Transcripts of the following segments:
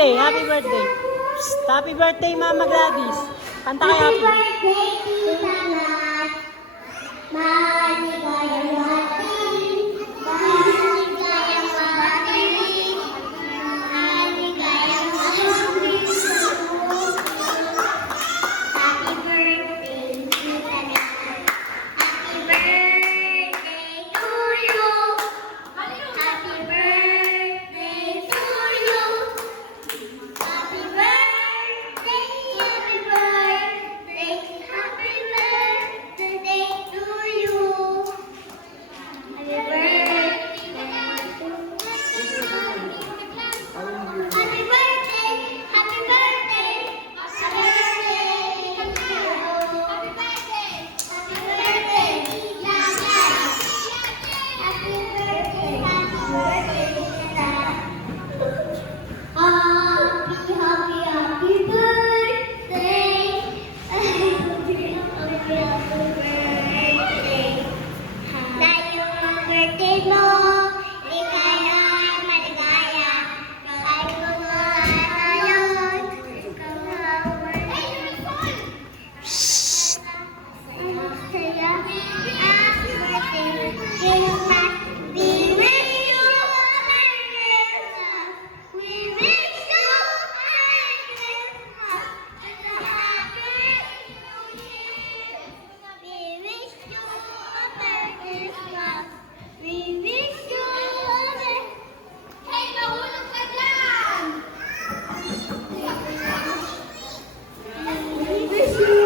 birthday. Happy birthday. Psst, happy birthday, Mama Gladys. Kanta kayo happy birthday. Maligayang hati, maligayang hati, maligayang hati. Happy birthday, Tita Nat. Happy birthday to you. Happy birthday to you. Happy birthday, happy birthday, happy birthday to you. Happy birthday. Happy birthday, happy birthday, happy birthday to you. Happy birthday, happy birthday, happy birthday, happy birthday. Happy birthday. Happy birthday. Dahil ang birthday mo, ligaya, maligaya. Dahil mga ngayon, ikaw ang birthday. Saya, happy birthday. We wish you a Merry Christmas. We wish you a Merry Christmas and a Happy New Year. We wish you a Merry Christmas. We wish you a Merry... Hey, mahulog ka dyan! We wish you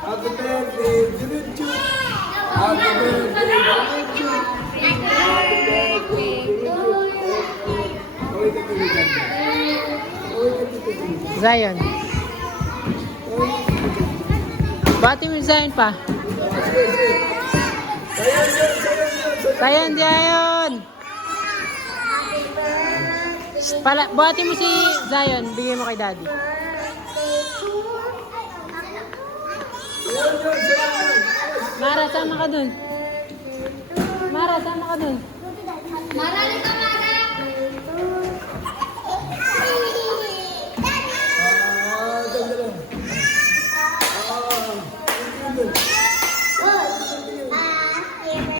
Happy birthday, Juju. Happy birthday, Juju. Happy birthday, Juju. Oy, katuligan ka. Oy, katuligan. Zion. Bati mo yung Zion pa. Zion, Zion. Bati mo si Zion. Bigay mo kay Daddy. Mara, sama ka dun. Mara, sama ka dun. Marami ka, Mara!